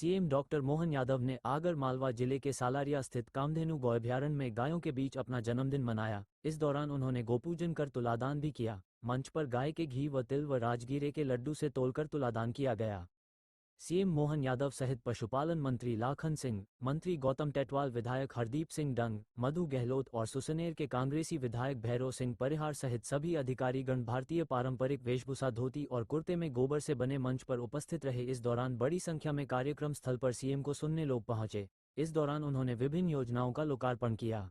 CM doctor Mohan Yadav ने आगर मालवा जिले के सालारिया स्थित कामधेनु गौअभयारण्य में गायों के बीच अपना जन्मदिन मनाया। इस दौरान उन्होंने गोपूजन कर तुलादान भी किया। मंच पर गाय के घी व तिल व राजगीरे के लड्डू से तोलकर तुलादान किया गया। सीएम मोहन यादव सहित पशुपालन मंत्री लाखन सिंह, मंत्री गौतम टेटवाल, विधायक हरदीप सिंह डंग, मधु गहलोत और सुसनेर के कांग्रेसी विधायक भैरव सिंह परिहार सहित सभी अधिकारीगण भारतीय पारंपरिक वेशभूषा धोती और कुर्ते में गोबर से बने मंच पर उपस्थित रहे। इस दौरान बड़ी संख्या में कार्यक्रम स्थल पर सीएम को सुनने लोग पहुंचे। इस दौरान उन्होंने विभिन्न योजनाओं का लोकार्पण किया।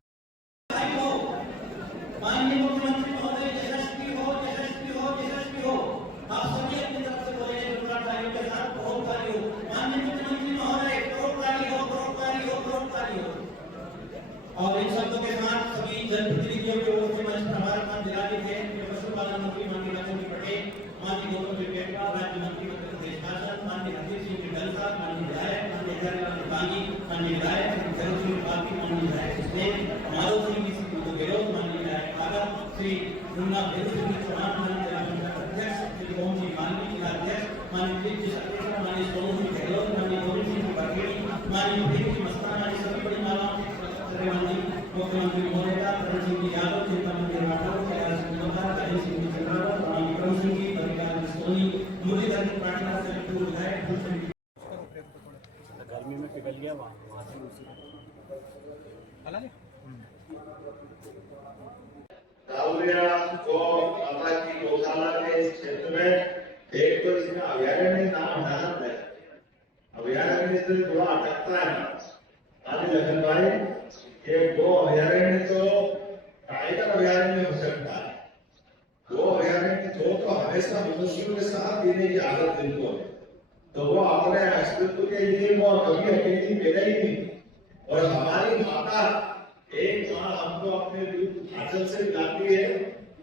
और इन शब्दों के साथ सभी जनप्रतिनिधियों के ओर से मंच पर हमारे पास जिलाधिकारी के पशुपालन मंत्री माननीय लक्ष्मी पटेल, माननीय गौतम टेटवाल, राज्य मंत्री मध्य प्रदेश शासन, माननीय हरदीप सिंह डंग साहब, माननीय विधायक, माननीय हजारीलाल निभानी, माननीय विधायक भैरव सिंह पार्टी, माननीय विधायक सुसनेर, माधव सिंह जी, मधु गहलोत, माननीय विधायक सागर, श्री मुन्ना भैरव सिंह चौहान, माननीय जिला पंचायत अध्यक्ष श्री गोम जी माननीय जिलाध्यक्ष, माननीय जी सत्तेश्वर, माननीय सोनू सिंह गहलोत, माननीय गोविंद सिंह बघेड़ी, माननीय प्रीति जी मस्ताना, सभी बड़ी मालाओं मुख्यमंत्री महोदय करण सिंह यादव, चिंता मंदिर राठौर, कैलाश सिंह राय सिंह चंद्रावत, विक्रम सिंह जी, परिकार सोनी, मुरलीधर पाटिल से पूर्व विधायक गर्मी में पिघल गया वहाँ से उसी को माता की गौशाला के इस क्षेत्र में एक तो इसमें अभयारण्य नाम हटाना है। अभयारण्य से थोड़ा अटकता है आज लखन भाई, ये गो अभयारण्य तो टाइगर अभयारण्य हो सकता है। गो अभयारण्य तो हमेशा मनुष्यों के साथ जीने की आदत इनको, तो वो अपने अस्तित्व के लिए वो कभी अकेली पैदा ही नहीं। और हमारी माता एक बार हमको अपने आंचल से लाती है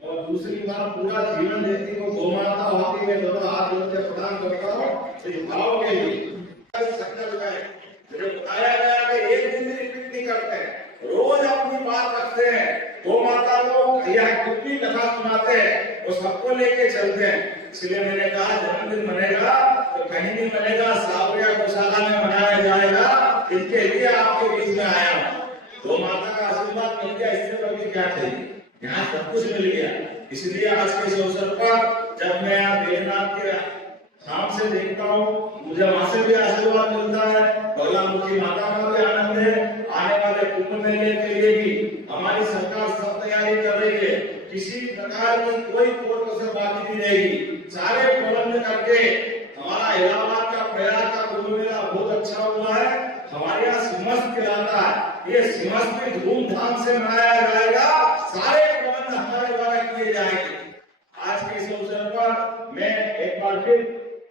और दूसरी बार पूरा जीवन देती है। वो गौ माता होती है। दोनों हाथ जोड़ के प्रदान करता हूँ इस भाव के लिए। बताया गया कि एक दिन भी रिपीट नहीं करते, रोज अपनी बात रखते हैं। गौ माता को यह कितनी कथा सुनाते हैं, वो सबको लेके चलते हैं। इसलिए मैंने कहा जन्मदिन मनेगा तो कहीं नहीं मनेगा, सावरिया गौशाला में मनाया जाएगा। इसके लिए आपके बीच में आया हूँ। गौ माता का आशीर्वाद मिल गया, इससे बड़ी क्या चाहिए, यहाँ सब कुछ मिल गया। इसलिए आज के इस अवसर पर जब मैं यहाँ देवनाथ के धाम से देखता हूँ, मुझे वहां से भी आशीर्वाद मिलता है। बगलामुखी माता का भी आनंद है। आने वाले कुंभ मेले के लिए भी हमारी सरकार सब तैयारी कर रही है। किसी प्रकार की कोई कसर बाकी नहीं रहेगी। सारे प्रबंध करके हमारा इलाहाबाद का प्रयाग का कुंभ मेला बहुत अच्छा हुआ है। हमारे यहाँ सिमस्त कहलाता है, ये सिमस्त भी धूमधाम से मनाया जाएगा। सारे प्रबंध हमारे द्वारा किए जाएंगे। आज के इस अवसर पर मैं एक बार फिर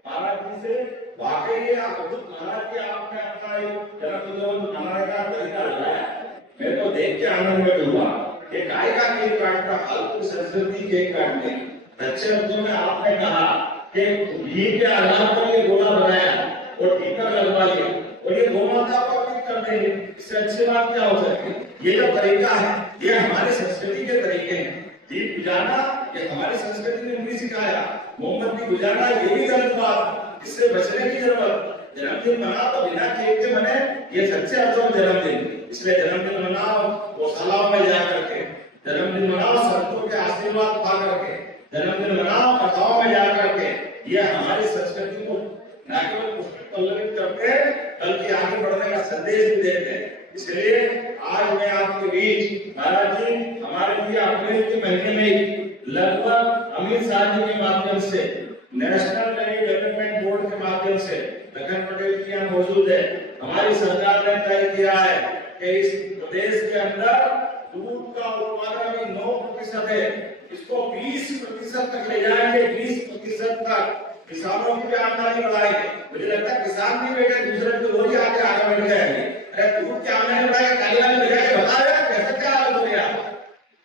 महाराज जी से वाकई ये अद्भुत महाराज जी आपने अपना जन्मदिन मनाने का तरीका लगाया। मैं तो देख के आनंद में हुआ। ये गाय का केक काटना फालतू संस्कृति केक काटने। अच्छे शब्दों में आपने कहा कि घी के आधार पर ये गोला बनाया और टीका लगवा लिया और ये गौ माता को अर्पित कर देंगे। इससे अच्छी बात क्या हो सकती है? ये जो तरीका है ये हमारे संस्कृति के तरीके हैं। दीप बुझाना ये हमारी संस्कृति ने नहीं सिखाया। मोमबत्ती बुझाना ये भी गलत बात, इससे बचने की जरूरत। जन्मदिन मनाओ तो बिना केक के मने, ये सच्चे अर्थों में जन्मदिन। इसलिए जन्मदिन मनाओ गौशालाओं में जा करके, जन्मदिन मनाओ संतों के आशीर्वाद पा करके, जन्मदिन मनाओ कथाओं में जा करके। ये हमारी संस्कृति को न केवल पल्लवित करते हैं बल्कि आगे बढ़ने का संदेश भी देते हैं। इसलिए आज मैं आपके बीच महाराज जी हमारे लिए अप्रैल के महीने में लगभग अमित शाह जी के माध्यम से, नेशनल डेवलपमेंट बोर्ड के माध्यम से लखन पटेल जी यहाँ मौजूद है। हमारी सरकार ने तय किया है कि इस प्रदेश के अंदर दूध का उत्पादन अभी 9% है, इसको 20% तक ले जाएंगे। 20% तक किसानों की आमदनी बढ़ाएंगे। मुझे लगता है किसान भी बैठे दूसरे को रोज आके आगे बढ़ गए। अरे दूध की आमदनी बढ़ाएंगे, कालीवाली में जाके बता रहे कैसे क्या हाल हो गया।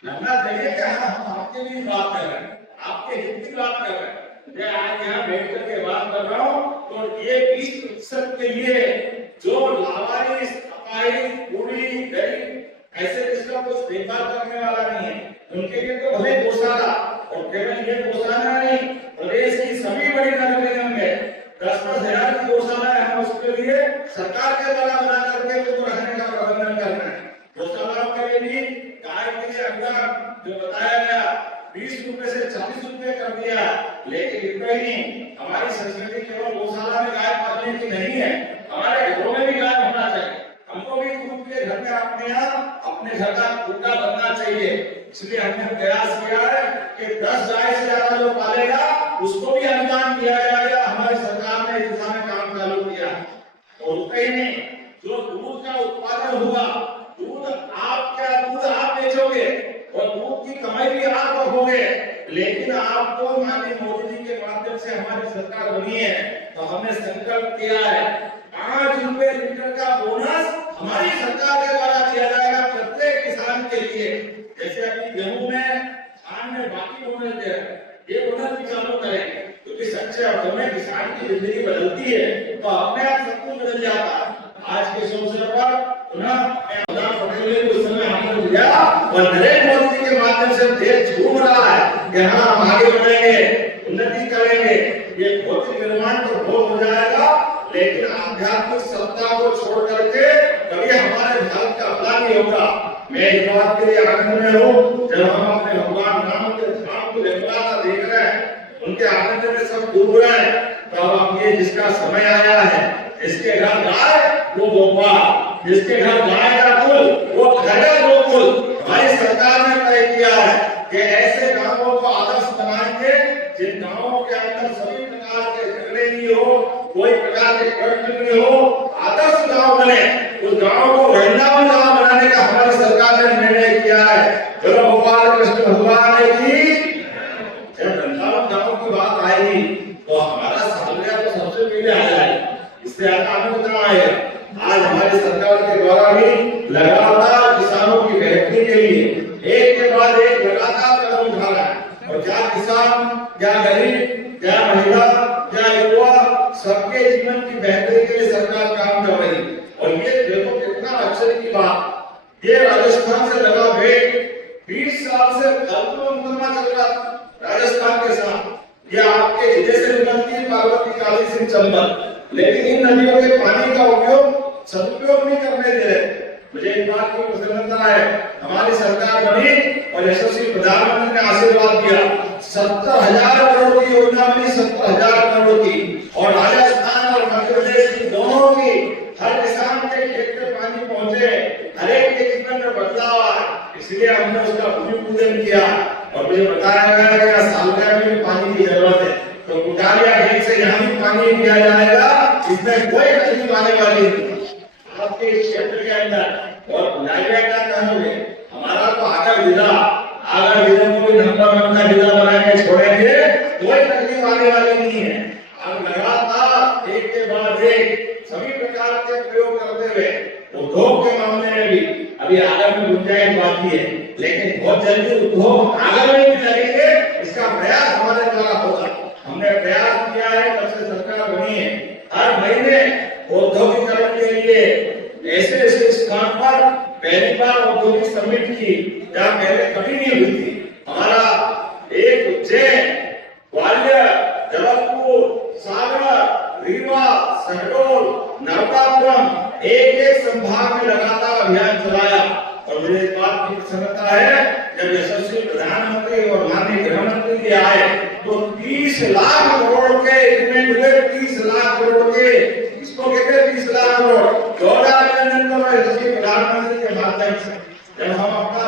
लगना चाहिए कि हम आपके लिए बात कर रहे हैं, आपके हित की बात कर रहे हैं। मैं आज यहाँ बैठ करके बात कर रहा हूँ तो ये 20% के लिए जो लावारिस, अपाहिज, बूढ़ी, गरीब ऐसे जिसका कुछ देखभाल करने वाला नहीं है, उनके लिए तो भले गौशाला, और केवल ये गौशाला नहीं, प्रदेश की सभी बड़ी नगरियों में 10-10 हजार की गौशाला है, हम उसके सरकार के द्वारा बना करके उनको रखने का प्रबंधन करना है। गौशाला के लिए भी गाय के लिए अंडा जो बताया गया 20 रुपए से 40 रुपए कर दिया, लेकिन इतना ही नहीं, हमारी संस्कृति केवल गौशाला में गाय पालने की नहीं है, हमारे घरों में भी गाय होना चाहिए। हमको भी खुद के घर में अपने घर का कुत्ता बनना चाहिए। इसलिए हमने प्रयास किया है कि 10 गाय से ज्यादा जो पालेगा उसको भी अनुदान दिया जाएगा। हमारी सरकार ने इस दिशा में काम चालू किया है। और उतना ही नहीं, जो दूध का उत्पादन होगा, दूध आप बेचोगे और दूध की कमाई भी आप करोगे, लेकिन आपको माननीय मोदी जी के माध्यम से हमारी सरकार बनी है तो हमने संकल्प किया है 5 रुपए लीटर का बोनस हमारी सरकार के द्वारा दिया जाएगा प्रत्येक किसान के लिए। जैसे अभी गेहूं में धान में बाकी बोनस दे रहे हैं, ये बोनस भी चालू करेंगे, क्योंकि सच्चे अर्थों में किसान की जिंदगी बदलती है तो अपने आप सब कुछ बदल जाता है। आज के इस अवसर पर उस समय हमने दिया और नरेंद्र मोदी जी के माध्यम से देश झूम रहा है कि हाँ हम आगे बढ़ेंगे, उन्नति करेंगे। ये भौतिक निर्माण तो बहुत हो जाएगा, लेकिन आध्यात्मिक सत्ता को छोड़ करके कभी हमारे भारत का भला नहीं होगा। मैं इस बात के लिए आनंद में हूँ जब हम अपने भगवान राम के धाम को निर्मलता देख रहे हैं, उनके आनंद में सब डूब रहे हैं। तो अब ये जिसका समय आया है, इसके घर गाय वो गोपाल, जिसके घर गाय का कुल वो खरगोश गोकुल। हमारी सरकार ने तय किया है कि ऐसे गांवों को आदर्श बनाएंगे जिन गांवों के अंदर सभी प्रकार के झगड़े नहीं हो, कोई प्रकार के कष्ट नहीं हो, आदर्श गांव बने। उस गांव को वृंदावन गांव बनाने का हमारी सरकार ने निर्णय किया है। चलो गोपाल कृष्ण भगवान की। जब वृंदावन गांव की बात आई तो हमारा सालरिया तो सबसे पहले आ जाए, इससे आनंद कहाँ आएगा। आज हमारी सरकार के द्वारा भी लगातार किसानों की बेहतरी के लिए एक के बाद एक लगातार कदम उठा रहा है। और क्या किसान, क्या गरीब, क्या महिला, क्या युवा, सबके जीवन की बेहतरी के लिए सरकार काम कर रही है। और ये देखो कितना आश्चर्य की बात, ये राजस्थान से लगा भेंट 20 साल से मुकदमा चल रहा राजस्थान के साथ। ये आपके हृदय से निकलती है पार्वती, काली सिंह, चंबल, लेकिन इन नदियों के पानी का उपयोग सदुपयोग नहीं करने दे रहे। मुझे इस बात की प्रसन्नता है, हमारी सरकार बनी और यशस्वी प्रधानमंत्री ने आशीर्वाद दिया, 70,000 करोड़ की योजना बनी, 70,000 करोड़ की। और राजस्थान और मध्य प्रदेश की दोनों की हर किसान के खेत में पानी पहुंचे, हर एक के जीवन में बदलाव आए, इसलिए हमने उसका भूमि पूजन किया। और मुझे बताया गया कि सालगिरह में भी पानी की जरूरत है, तो कुटारिया खेत से यहाँ भी पानी दिया जाएगा, इसमें कोई तकलीफ आने वाली नहीं आपके इस क्षेत्र के अंदर। और कुटारिया क्या कहोगे, हमारा तो आगर जिला को भी नंबर 1 का जिला बना के छोड़ेंगे, कोई तकलीफ आने वाली नहीं है। हम लगातार एक के बाद एक सभी प्रकार के प्रयोग करते हुए उद्योग के मामले में भी अभी आगे में गुंजाइश बाकी है, लेकिन बहुत जल्दी उद्योग आगे में भी लगेंगे, इसका प्रयास हमारे द्वारा होगा। हमने प्रयास किया है, जब से सरकार बनी है, हर महीने औद्योगिकरण के लिए ऐसे स्थान पर पहली बार औद्योगिक समिट की, जहाँ पहले कभी नहीं हुई थी। हमारा एक उज्जैन, ग्वालियर, जबलपुर, सागर, रीवा, शहडोल, नर्मदापुरम एक संभाग में लगातार अभियान चलाया। और मुझे इस बात की प्रसन्नता है, जब यशस्वी प्रधानमंत्री और माननीय गृह मंत्री जी आए तो 30 लाख करोड़ के इन्वेस्टमेंट हुए, 30 लाख करोड़ के, इसको कहते हैं 30 लाख करोड़। 14 प्रधानमंत्री के माध्यम से जब हम अपना